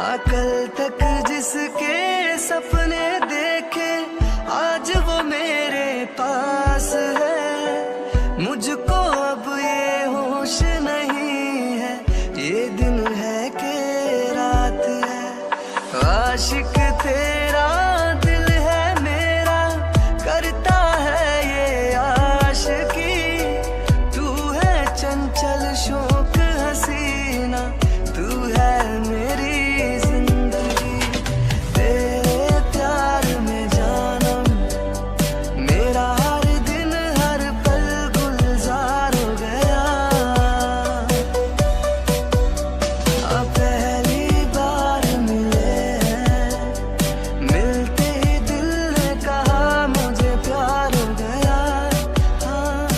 कल तक जिसके सपने देखे आज वो मेरे पास है। मुझको अब ये होश नहीं है, ये दिन है कि रात है। आशिक तेरा दिल है मेरा, करता है ये आशिकी। तू है चंचल शौक हसीना, तू है मेरी जिंदगी। तेरे प्यार में जानम मेरा हर दिन हर पल गुलजार हो गया। अब पहली बार मिले हैं, मिलते ही दिल ने कहा मुझे प्यार हो गया। हाँ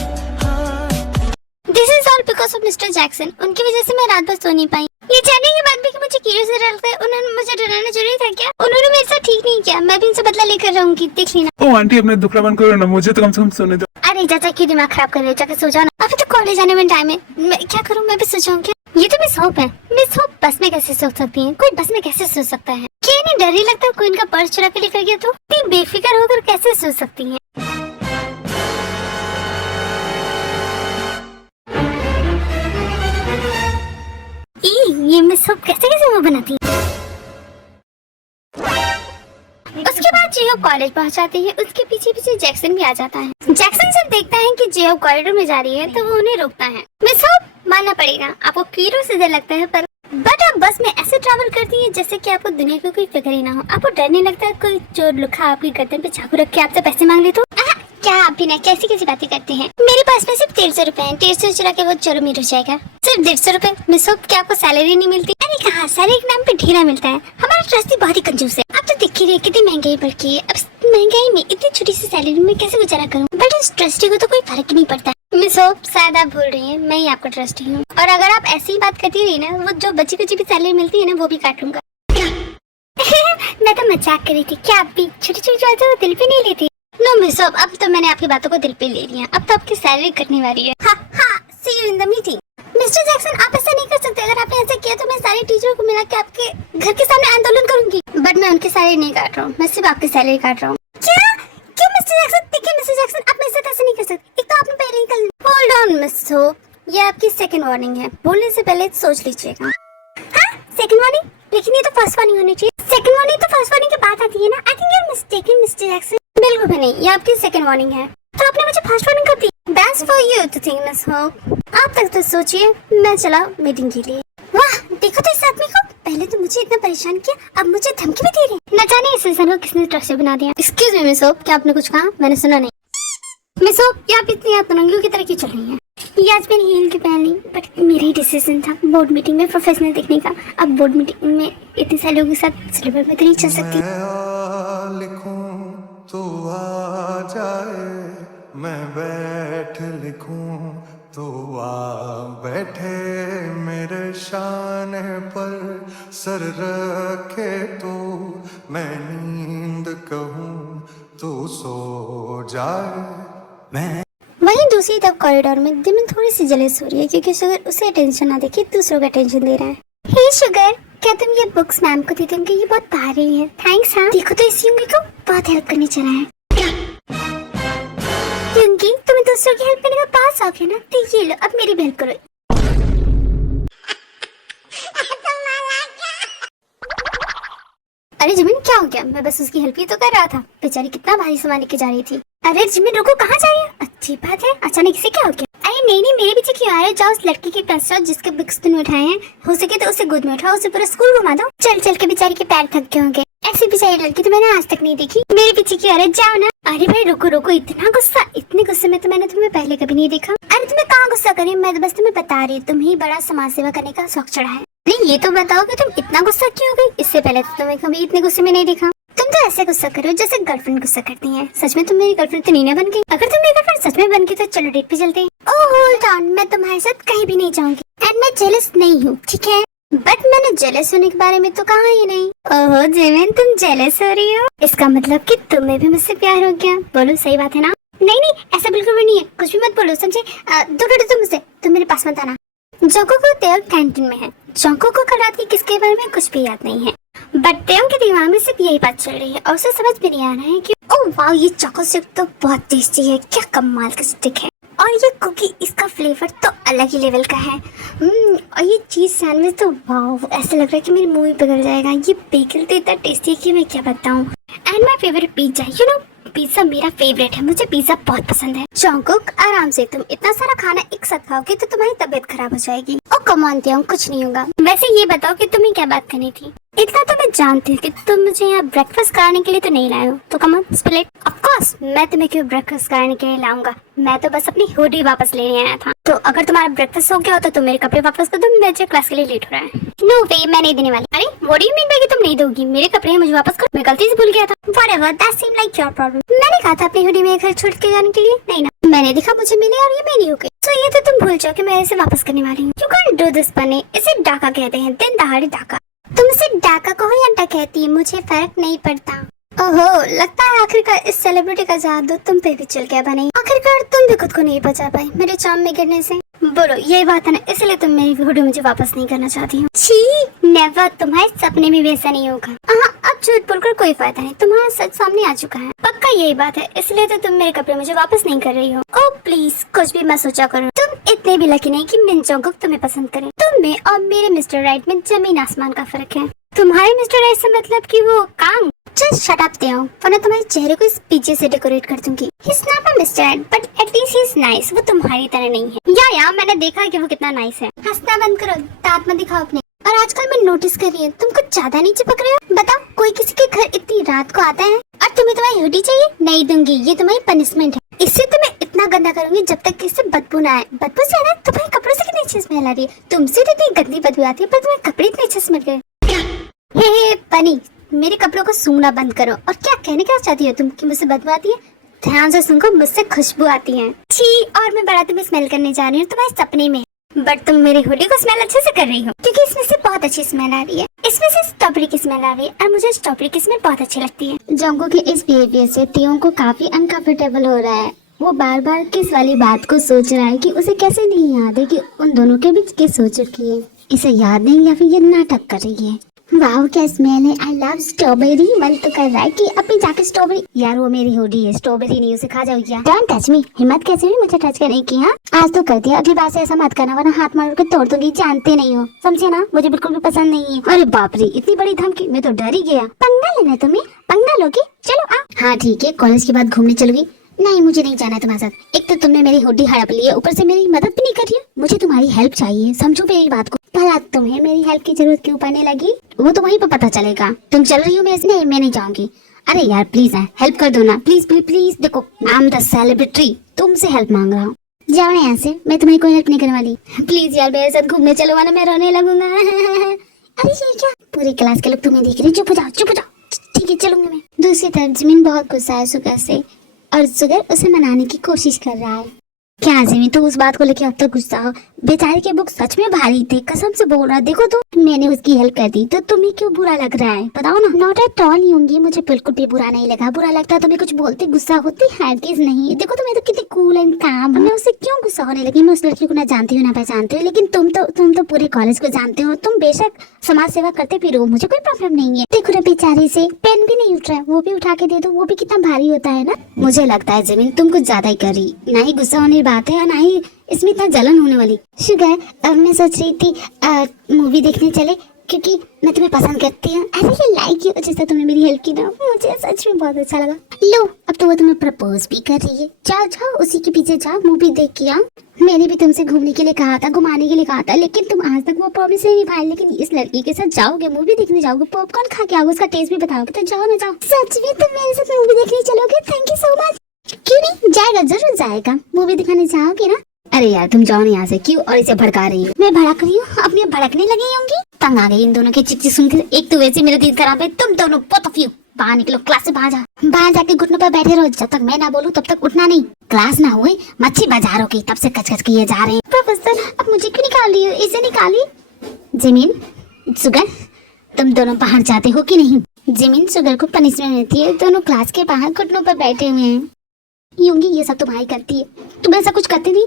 हाँ। This is all because of mister Jackson. उनकी वजह से मैं रात भर सो नहीं पाई। ये जानने के बाद भी कि मुझे कीड़े से डरता है, उन्होंने मुझे डराना जरूरी था क्या? उन्होंने मेरे साथ ठीक नहीं किया। मैं भी इनसे बदला लेकर रहूंगी, देख लेना। ओ आंटी, अपने दुखड़ा बंद करो ना, मुझे तो कम से कम सोने दो। अरे चाचा क्यों दिमाग खराब कर रहे हो? जाकर सो जाओ ना, अभी तो कॉलेज आने में टाइम है। मैं क्या करूँ? मैं भी सो जाऊँ क्या? ये तो मिस होप है। मिस होप बस में कैसे सो सकती है? कोई बस में कैसे सो सकता है? क्या इन्हें डर ही लगता है कोई इनका पर्स चुरा के लेकर गया तो? इतनी बेफिक्र होकर कैसे सो सकती है? ये मिस होप कैसे कैसे मुंह बनाती है? उसके बाद जेहोप कॉलेज पहुंच जाती है। उसके पीछे पीछे जैक्सन भी आ जाता है। जैक्सन जब देखता है कि जेहोप कॉरिडोर में जा रही है तो वो उन्हें रोकता है। मिस होप, मानना पड़ेगा आपको कीड़ों से डर लगता है, पर बट आप बस में ऐसे ट्रैवल करती है जैसे कि आपको दुनिया की कोई फिक्र ही ना हो। आपको डर नहीं लगता कोई चोर लुखा आपकी गर्दन पे चाकू रख के आपसे पैसे मांग ले तो? क्या आप भी ना कैसी कैसी बातें करते हैं? मेरे पास में सिर्फ 150 रुपए हैं। 150 चुरा के वो चोरों में रुक जाएगा। सिर्फ 150 रुपए? मिस होप, क्या आपको सैलरी नहीं मिलती? अरे कहाँ, सैलरी के नाम पे ढीला मिलता है। हमारा ट्रस्टी बहुत ही कंजूस है। आप तो दिख ही रहे कितनी महंगाई बढ़ गई है। अब महंगाई में इतनी छोटी सी सैलरी में कैसे गुजारा करूँ? बट उस ट्रस्टी को तो कोई फर्क ही नहीं पड़ता। मिस होप, शायद आप भूल रही हैं, मैं ही आपका ट्रस्टी हूँ। और अगर आप ऐसी ही बात करती रही ना, वो जो बची कुची भी सैलरी मिलती है ना, वो भी काट लूंगा। मैं तो मजाक कर रही थी। क्या आप भी छोटी छोटी बातों को दिल पे नहीं लेती? नो मिस होप, अब तो मैंने आपकी बातों को दिल पे ले लिया। अब तो आपकी सैलरी कटने वाली है। हाँ हाँ, see you in the meeting. Mister Jackson, आप ऐसा नहीं कर सकते। अगर आपने ऐसा किया तो मैं सारी टीचरों को मिला के आपके घर के सामने आंदोलन करूंगी। बट मैं उनकी सैलरी नहीं काट रहा हूँ, मैं सिर्फ आपकी सैलरी काट रहा हूँ। क्या? क्यों मिस्टर जैक्सन? देखिए मिस्टर जैक्सन, आप मेरे साथ ऐसा नहीं कर सकते। एक तो आपने पहले ही कल। होल्ड ऑन मिस होप, ये आपकी सेकंड वार्निंग है। बोलने से पहले सोच लीजिएगा। हाँ, सेकंड वार्निंग? लेकिन ये तो फर्स्ट वार्निंग होनी चाहिए। सेकंड वार्निंग तो फर्स्ट वार्निंग के बाद आती है ना। I think you are mistaken mister Jackson. बिल्कुल भी नहीं, ये आपकी सेकंड वार्निंग है। तो आपने मुझे फर्स्ट वार्निंग कब दी? That's for you to think miss hope. आप तक तो सोचिए, मैं चला मीटिंग के लिए। वाह, देखो तो इस आदमी को, पहले तो मुझे इतना परेशान किया, अब मुझे धमकी भी दे रही है। न जाने इस इंसान को किसने ट्रस्टी बना दिया। एक्सक्यूज मी मिस होप, क्या आपने कुछ कहा? मैंने सुना नहीं। मिस होप, ये आप इतनी आतंकियों की तरह क्यों चल रही हैं? ये आज मैंने हील की पहन ली, बट मेरा ही डिसीजन था बोर्ड मीटिंग में प्रोफेशनल दिखने का। अब बोर्ड मीटिंग में इतने सारे लोगों के साथ सिलेबस में तो नहीं चल सकती। तो आ जाए, मैं बैठ लिखूं तो आ बैठे, मेरे शान पर सर रखे तो मैं नींद कहूं तो सो जाए। मैं वहीं दूसरी तरफ कॉरिडोर में दिमिन थोड़ी सी जलेस हो रही है क्योंकि शुगर उसे अटेंशन ना देके दूसरों को अटेंशन दे रहा है। हे शुगर, क्या तुम ये बुक्स मैम को दे दोगे? ये बहुत भारी है। थैंक्स। हाँ, देखो तो इस युंगी को बहुत हेल्प करनी चला है। युंगी, तुम्हें दूसरों की हेल्प करने का बहुत शौक है ना, तो ये लो, अब मेरी भी हेल्प करो। अरे जिमिन, क्या हो गया? मैं बस उसकी हेल्प ही तो कर रहा था। बेचारी कितना भारी सामान लेके जा रही थी। अरे जिमिन रुको, कहाँ जा रही है? अच्छी बात है, अचानक से क्या हो गया? अरे नहीं नहीं, मेरे पीछे क्यों आ रहे हो? जाओ उस लड़की के पास जाओ जिसके बुक्स तुमने उठाए हैं। हो सके तो उसे गोद में उठाओ, उसे पूरा स्कूल घुमा दो। चल चल के बेचारी के पैर थक गए होंगे। ऐसी बेचारी लड़की तो मैंने आज तक नहीं देखी। मेरे पीछे क्यों आ रहे? जाओ ना। अरे भाई रुको रुको, इतना गुस्सा? इतने गुस्से में तो मैंने तुम्हें पहले कभी नहीं देखा। अरे तुम्हें कहाँ गुस्सा करी? मैं तो बस तुम्हें बता रही, तुम्हें बड़ा समाज सेवा करने का शौक चढ़ा है। नहीं ये तो बताओ कि तुम इतना गुस्सा क्यों हो गई? इससे पहले तो तुम्हें कभी इतने गुस्से में नहीं देखा। तुम तो ऐसे गुस्सा करो जैसे गर्लफ्रेंड गुस्सा करती है। सच में तुम मेरी गर्लफ्रेंड तो नहीं ना बन गई? अगर तुम मेरी गर्लफ्रेंड सच में बन गई तो चलो डेट पे चलते हैं। ओह होल्ड ऑन, मैं तुम्हारे साथ कहीं भी नहीं जाऊंगी एंड मैं जेलस नहीं हूँ, ठीक है? बट मैंने जेलस होने के बारे में तो कहा ही नहीं। ओहो जिमिन, तुम जेलस हो रही हो? इसका मतलब कि तुम्हें भी मुझसे प्यार हो गया। बोलो सही बात है ना? नहीं नहीं, ऐसा बिल्कुल भी नहीं है। कुछ भी मत बोलो, समझे? दूर हटो तुम मुझसे, तुम मेरे पास मत आना। जोको को तेल कैंटीन में है। जंगकुक को कल रात की किसके बारे में कुछ भी याद नहीं है, बट तेयोंग के दिमाग में सिर्फ यही बात चल रही है और उसे समझ भी नहीं आ रहा है कि ओह वाह ये चॉको स्टिक तो बहुत टेस्टी है, क्या कमाल का स्टिक है। और ये कुकी, इसका फ्लेवर तो अलग ही लेवल का है। और ये चीज सैंडविच तो वाह, ऐसा लग रहा है कि मेरी मुंह ही पिघल जाएगा। ये बेकल तो इतना टेस्टी है कि मैं क्या बताऊं। And my favourite pizza, you know pizza मेरा फेवरेट है, मुझे पिज्जा बहुत पसंद है। जंगकुक आराम से, तुम इतना सारा खाना एक साथ खाओगे तो तुम्हारी तबीयत खराब हो जाएगी। ओ कम ऑन तेयोंग, कुछ नहीं होगा। वैसे ये बताओ कि तुम्हें क्या बात करनी थी। इतना तो मैं जानती हूँ कि तुम मुझे यहाँ ब्रेकफास्ट कराने के लिए तो नहीं लाए हो, तो come on spill it. Of course मैं तुम्हें क्यों ब्रेकफास्ट कराने के लिए लाऊंगा, मैं तो बस अपनी हुडी वापस लेने आया था। तो अगर तुम्हारा ब्रेकफास्ट हो गया हो तो तुम मेरे कपड़े वापस कर दो, मुझे क्लास के लिए लेट हो रहा है। नो वे, मैं नहीं देने वाली। अरे what do you mean by कि तुम नहीं दोगी? मेरे कपड़े हैं, मुझे वापस करो, मैं गलती से भूल गया था। Whatever, that seem like your problem. मैंने कहा था अपनी हुडी में घर छोड़ के जाने के लिए, नहीं ना, मैंने देखा मुझे मिले और ये मेरी हो गई। तो ये तो तुम भूल जाओ कि मैं इसे वापस करने वाली हूँ। यू कांट डू दिस बनी, इसे डाका कहते हैं, दिन दहाड़े डाका। तुम इसे डाका कहो या डकैती, मुझे फर्क नहीं पड़ता। ओहो, लगता है आखिरकार इस सेलिब्रिटी का जादू तुम पे भी चल गया बनी। आखिरकार तुम भी खुद को नहीं बचा पाई मेरे चाम में गिरने से। बोलो यही बात है ना, इसलिए तुम मेरी वीडियो मुझे वापस नहीं करना चाहती हो। छी, नेवर, तुम्हारे सपने में वैसा नहीं होगा। अब झूठ बोलकर कोई फायदा नहीं, तुम्हारा सच सामने आ चुका है। पक्का यही बात है, इसलिए तो तुम मेरे कपड़े मुझे वापस नहीं कर रही हो। ओह प्लीज, कुछ भी मत सोचा करो। तुम इतने भी लकी नहीं कि मिन जंगकुक तुम्हें पसंद करे। तुम में और मेरे मिस्टर राइट में जमीन आसमान का फर्क है। तुम्हारे मिस्टर राइट से मतलब कि वो कांग। जस्ट शट अप तेयोंग, वरना तुम्हारे चेहरे को इस पीछे से डेकोरेट कर दूंगी। He's not a Mr. Right, but at least he's nice. वो तुम्हारी तरह नहीं है। या मैंने देखा कि वो कितना नाइस है। हंसना बंद करो, दांत मत दिखाओ अपने। और आजकल मैं नोटिस कर रही हूँ तुम कुछ ज्यादा नहीं चिपक रहे हो। बताओ, कोई किसी के घर इतनी रात को आता है और तुम्हें तुम्हारी हुडी चाहिए? नहीं दूंगी, ये तुम्हारी पनिशमेंट है। इससे तो मैं इतना गंदा करूंगी जब तक कि इससे बदबू ना आए। बदबू से ना, तुम्हारे कपड़ों से कितनी अच्छी स्मेल आ रही है। तुमसे तो इतनी गंदी बदबू आती है, पर तुम्हारे कपड़े इतने अच्छे स्मेल गए। हे पनी, मेरे कपड़ों को सूंघना बंद करो। और क्या कहने क्या चाहती हो तुम कि मुझसे बदबू आती है? ध्यान से सूंघो, मुझसे खुशबू आती है। छी, और मैं बड़ा तुम्हें स्मेल करने जा रही हूँ तुम्हारे सपने में। बट तुम मेरी हुडी को स्मेल अच्छे से कर रही हो, क्योंकि इसमें से बहुत अच्छी स्मेल आ रही है। इसमें से स्ट्रॉबेरी की स्मेल आ रही है और मुझे स्ट्रॉबेरी की स्मेल बहुत अच्छी लगती है। जंगकुक के इस बिहेवियर से तेयोंग को काफी अनकंफर्टेबल हो रहा है। वो बार बार किस वाली बात को सोच रहा है कि उसे कैसे नहीं याद है कि उन दोनों के बीच किस हो चुकी है। इसे याद नहीं या फिर ये नाटक कर रही है। वाह क्या स्मेल है, आई लव स्ट्रॉबेरी। मन तो कर रहा है कि अभी जाके स्ट्रॉबेरी। यार वो मेरी हुडी है, स्ट्रॉबेरी नहीं, उसे खा जाओ क्या। डोंट टच मी, हिम्मत कैसे हुई मुझे टच करने की? हाँ आज तो कर दिया, अगली बार से ऐसा मत करना वरना हाथ मार के तोड़ दूंगी। जानते नहीं हो, समझे ना, मुझे बिल्कुल भी पसंद नहीं है। अरे बाप रे, इतनी बड़ी धमकी, मैं तो डर ही गया। पंगा लेना तुम्हें, पंगा लोगी? चलो आ। हाँ ठीक है, कॉलेज के बाद घूमने चलोगी? नहीं मुझे नहीं जाना तुम्हारे साथ। एक तो तुमने मेरी हुडी हड़प ली है, ऊपर से मेरी मदद भी नहीं कर रही है। मुझे तुम्हारी हेल्प चाहिए, समझो मेरी बात को। भला तुम्हें मेरी हेल्प की जरूरत क्यों पड़ने लगी वो तो वहीं पे पता चलेगा। तुम चल रही हो मेरे से? नहीं मैं नहीं जाऊंगी। अरे यार प्लीज हेल्प कर दो ना, प्लीज प्लीज प्लीज। देखो आई एम द सेलिब्रिटी, तुमसे हेल्प मांग रहा हूँ। जाओ ना यहाँ से, मैं तुम्हारी कोई हेल्प नहीं करने वाली। प्लीज यार मेरे साथ घूमने चलो वरना मैं रोने लगूंगा। अरे ये क्या, पूरी क्लास के लोग तुम्हें देख रहे। चुप हो जाओ, चुप हो जाओ। ठीक है चलूंगी मैं। दूसरी तरफ जमीन बहुत गुस्सा है सुगर से और सुगर उसे मनाने की कोशिश कर रहा है। क्या जिमी तो उस बात को लेकर अब तक गुस्सा हो? बेचारे के बुक सच में भारी थे, कसम से बोल रहा। देखो तो मैंने उसकी हेल्प कर दी तो तुम्हें क्यों बुरा लग रहा है बताओ ना। नॉट एट ऑल होंगी, मुझे बिल्कुल भी बुरा नहीं लगा। बुरा लगता तुम्हें कुछ बोलते गुस्सा होती हरगिज़ नहीं। देखो तुम्हें तो कितनी कूल एंड काम। मैं उससे क्यों गुस्सा होने लगी? मैं उस लड़की को ना जानती हूँ ना पहचानती हूँ, लेकिन तुम तो पूरे कॉलेज को जानते हो। तुम बेशक समाज सेवा करते फिरो, मुझे कोई प्रॉब्लम नहीं है। देखो ना बेचारे से पेन भी नहीं उठ रहा है, वो भी उठा के दे दो, वो भी कितना भारी होता है ना। मुझे लगता है जमीन तुम कुछ ज्यादा ही कर रही, ना ही गुस्सा होने की बात है और ना ही इसमें इतना जलन होने वाली। शुगर अब मैं सोच रही थी मूवी देखने चले, क्योंकि मैं तुम्हें पसंद करती हूँ। ऐसे ही लाइक यू, जैसे तुमने मेरी हेल्प की ना, मुझे सच में बहुत अच्छा लगा। लो अब तो वो तुम्हें प्रपोज भी कर रही है। जाओ जाओ उसी के पीछे जाओ, मूवी देख के आओ। मैंने भी तुमसे घूमने के लिए कहा था, घुमाने के लिए कहा था, लेकिन तुम आज तक वो प्रॉमिस नहीं निभाए। लेकिन इस लड़की के साथ जाओगे, मूवी देखने जाओगे, पॉपकॉर्न खा के आओगे, उसका टेस्ट भी बताओगे, तो जाओ ना जाओ। सच में तुम मेरे साथ मूवी देखने चलोगे? Thank you so much. क्यों नहीं, जाएगा जरूर जाएगा। मूवी दिखाने जाओगे ना? अरे यार तुम जाओ नहीं यहाँ से। क्यों? और इसे भड़का रही हो? मैं भड़क रही हूँ? अपनी भड़कने लगी होंगी। तंग आ गई इन दोनों की चिक चिक सुनकर। एक तो वैसे मेरा दिन खराब है, तुम दोनों बोथ ऑफ यू बाहर निकलो, क्लास से बाहर जाओ। बाहर जाके घुटनों पर बैठे रहो, जब तक मैं ना बोलूँ तब तक उठना नहीं। क्लास ना हुए मच्छी बाजारों की तब से कच किए जा रहे हैं। प्रोफेसर अब मुझे क्यों निकाल रही हो? इसे निकाली। जमीन सुगर तुम दोनों बाहर जाते हो कि नहीं? जमीन सुगर को पनिशमेंट मिलती है, दोनों क्लास के बाहर घुटनों पर बैठे हुए हैं। यूंगी ये सब तुम्हारी गलती है। तुम ऐसा कुछ करती नहीं,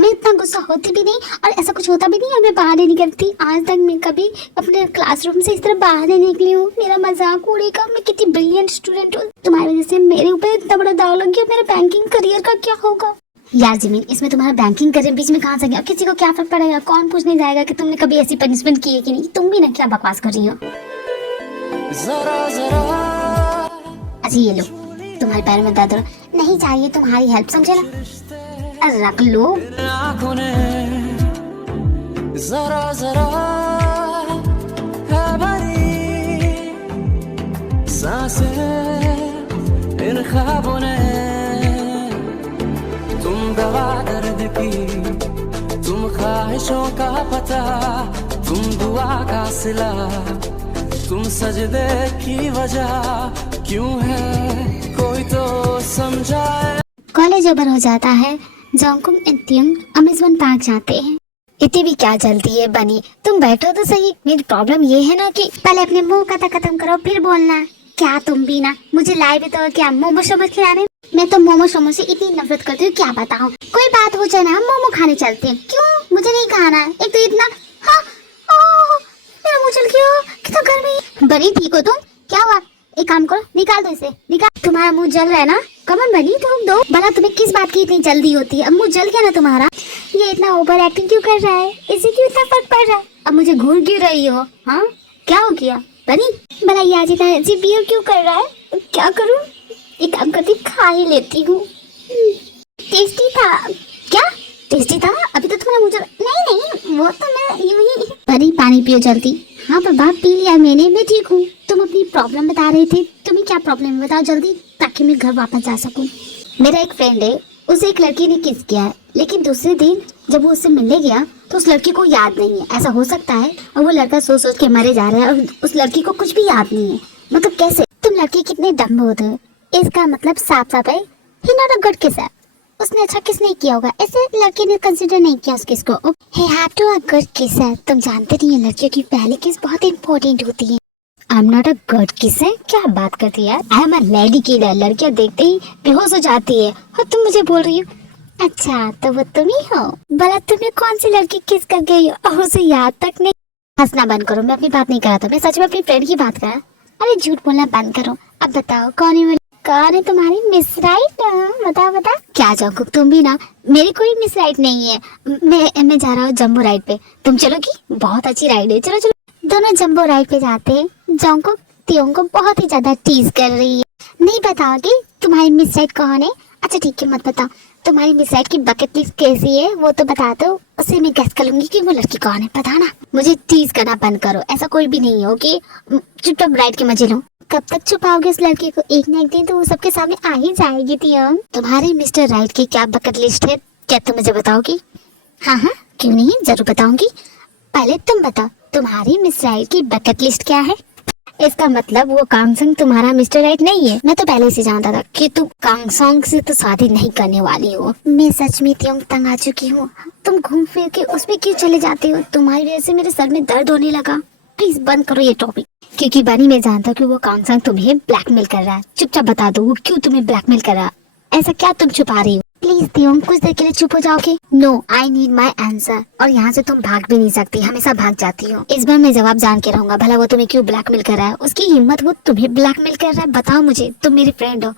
मैं इतना गुस्सा होती भी नहीं और ऐसा कुछ होता भी नहीं और मैं बाहर नहीं निकलती। आज तक मैं कभी अपने क्लासरूम से इस तरह बाहर नहीं निकली हूँ। मेरा मजाक उड़ेगा, मैं कितनी ब्रिलियंट स्टूडेंट हूँ। तुम्हारी वजह से मेरे ऊपर इतना बड़ा दाव लग गया, मेरा बैंकिंग करियर का क्या होगा? यार जिमिन, इसमें तुम्हारा बैंकिंग करियर बीच में कहाँ से गया? किसी को क्या फर्क पड़ेगा? कौन पूछने जाएगा कि तुमने कभी ऐसी पनिशमेंट की है कि नहीं? तुम भी ना क्या बकवास कर रही हो। अच्छा ये लो, तुम्हारे पैर में दर्द नहीं चाहिए तुम्हारी हेल्प, समझे ना? रख लो। आँखों ने जरा जरा है भरी सांसें इन ख्वाबों ने, तुम दवा दर्द की, तुम ख्वाहिशों का पता, तुम दुआ का सिला, तुम सजदे की वजह क्यों है कोई तो समझाए। कॉलेज ओवर हो जाता है, जोंकुक एंड अम्यूजमेंट पार्क जाते हैं। इतनी भी क्या जल्दी है बनी, तुम बैठो तो सही। मेरी प्रॉब्लम ये है ना कि पहले अपने मुंह कथा खत्म करो फिर बोलना। क्या तुम भी ना मुझे लाइव तो क्या मोमो शोमो खिलाने? मैं तो मोमो शोमो से इतनी नफरत करती हूँ, क्या बताऊँ। कोई बात हो जाए ना मोमो खाने चलते हैं। क्यों मुझे नहीं खाना? एक तो इतना हाँ, मेरा मुंह चल गया, कितना गर्मी। बनी ठीक हो तुम? क्या हुआ? एक काम करो, निकाल दो इसे, निकाल। तुम्हारा मुंह जल रहा है ना, कमन बनी तुम दो। भला तुम्हें किस बात की इतनी जल्दी होती है? अब मुंह जल गया ना तुम्हारा, ये इतना ओवर एक्टिंग क्यों कर रहा है? इसे क्यों इतना फर्क पड़ रहा है? अब मुझे घूर क्यों रही हो? हाँ क्या हो गया बनी? भला ये आज इतना जी बिहेव क्यों कर रहा है? क्या करूँ? एक काम करती, खा ही लेती हूँ। टेस्टी था क्या? टेस्टी था? अभी तो तुम्हारा मुंह जल नहीं, वो तो मैं यूं ही। बनी पानी पियो जल्दी। हाँ बाबा पी लिया मैंने, मैं ठीक हूँ। तुम अपनी प्रॉब्लम बता रहे थे, तुम्हें क्या प्रॉब्लम है बताओ जल्दी, ताकि मैं घर वापस जा सकूँ। मेरा एक फ्रेंड है, उसे एक लड़की ने किस किया है, लेकिन दूसरे दिन जब वो उससे मिलने गया तो उस लड़की को याद नहीं है। ऐसा हो सकता है और वो लड़का सोच सोच के मरे जा रहा है और उस लड़की को कुछ भी याद नहीं है। मतलब कैसे? तुम लड़की कितने डम्ब होते हो, इसका मतलब साफ साफ है ही नॉट अ गुड किसर। उसने अच्छा किस नहीं किया होगा, ऐसे लड़की ने कंसीडर नहीं किया उस किस को। He have to a good kisser. तुम जानते नहीं है लड़कियों की पहली किस बहुत इंपॉर्टेंट होती है। I am not a good kisser, क्या बात करती है यार? I am a lady killer. लड़कियां देखते ही बेहोश हो जाती है और तुम मुझे बोल रही हो अच्छा तो वो तुम ही हो? भला तुम्हें कौन सी लड़की किस कर गई और उसे याद तक नहीं? हंसना बंद करो, मैं अपनी बात नहीं कर रहा था, मैं सच में अपनी फ्रेंड की बात कर रहा। अरे झूठ बोलना बंद करो। अब बताओ कौन है कौन है तुम्हारी मिस राइट? बताओ बता। क्या जोंकुक तुम भी ना, मेरी कोई मिस राइट नहीं है। मैं जा रहा हूँ जंबो राइड पे, तुम चलोगी? बहुत अच्छी राइड है, चलो चलो। दोनों जंबो राइड पे जाते हैं। जोंकुक तियोंग को बहुत ही ज्यादा टीज कर रही है। नहीं बताओगी तुम्हारी मिस राइट कौन है? अच्छा ठीक है मत बताओ। तुम्हारी मिस राइट की बकेट लिस्ट कैसी है वो तो बता दो, उससे मैं गेस कर लूंगी कि वो लड़की कौन है। पता ना, मुझे टीज करना बंद करो, ऐसा कोई भी नहीं है ओके? चुपचाप राइड के मजे लो। कब तक छुपाओगे उस लड़की को? एक ना एक दिन तो वो सबके सामने आ ही जाएगी। तियोंग तुम्हारे मिस्टर राइट की क्या बकेट लिस्ट है, क्या तुम मुझे बताओगी? हाँ हाँ क्यों नहीं, जरूर बताऊंगी। पहले तुम बताओ तुम्हारी मिस राइट की बकेट लिस्ट क्या है? इसका मतलब वो कांगसंग तुम्हारा मिस्टर राइट नहीं है। मैं तो पहले से जानता था कि तुम कांगसंग से तो शादी नहीं करने वाली हो। मैं सच में तियोंग तंग आ चुकी हूँ। तुम घूम फिर के उसमें क्यों चले जाते हो? तुम्हारी वजह से मेरे सर में दर्द होने लगा। प्लीज बंद करो ये टॉपिक, क्योंकि बनी मैं जानता हूँ कि वो कांगसंग तुम्हें ब्लैकमेल कर रहा है। चुपचाप बता दो वो क्यों तुम्हें ब्लैकमेल कर रहा है। ऐसा क्या तुम छुपा रही हो? प्लीज तियोंग कुछ देर के लिए चुप हो जाओगे? No I need my answer. और यहाँ से तुम भाग भी नहीं सकती, हमेशा भाग जाती हो। इस बार मैं जवाब जान के रहूंगा। भला वो तुम्हें क्यों ब्लैकमेल कर रहा है? उसकी हिम्मत वो तुम्हें ब्लैकमेल कर रहा है? बताओ मुझे, तुम मेरी फ्रेंड हो,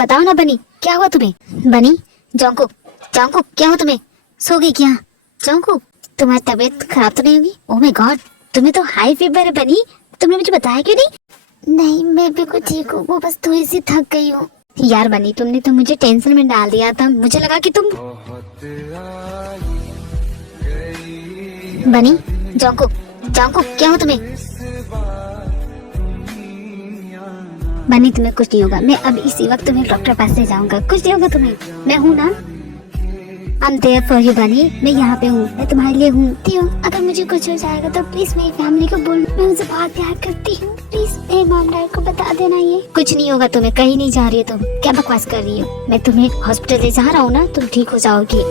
बताओ ना बनी क्या हुआ तुम्हें? बनी जोंकुक जोंकुक क्या हुआ तुम्हें? सो गई क्या? जोंकुक तुम्हारी तबीयत खराब तो नहीं होगी? ओह माय गॉड तुम्हें तो हाई फीवर है बनी, तुमने मुझे बताया क्यों नहीं? नहीं मैं बिल्कुल ठीक हूँ, वो बस थोड़ी सी थक गई हूँ। यार बनी तुमने तो मुझे टेंशन में डाल दिया था, मुझे लगा कि तुम। बनी जोंकुक जोंकुक क्या हो तुम्हें? बनी तुम्हें कुछ नहीं होगा, मैं अब इसी वक्त तुम्हें डॉक्टर पास ले जाऊंगा। कुछ नहीं होगा तुम्हें, मैं हूँ ना। I'm there for you बनी, मैं यहाँ पे हूँ, मैं तुम्हारे लिए हूँ। तियोंग अगर मुझे कुछ हो जाएगा तो प्लीज मेरी फैमिली को बोल, मैं उनसे बहुत प्यार करती हूँ। प्लीज मेरे मॉम डैड को बता देना ये। कुछ नहीं होगा तुम्हें, कहीं नहीं जा रही हो तुम, क्या बकवास कर रही हो? मैं तुम्हें हॉस्पिटल ले जा रहा हूँ ना, तुम ठीक हो जाओगी।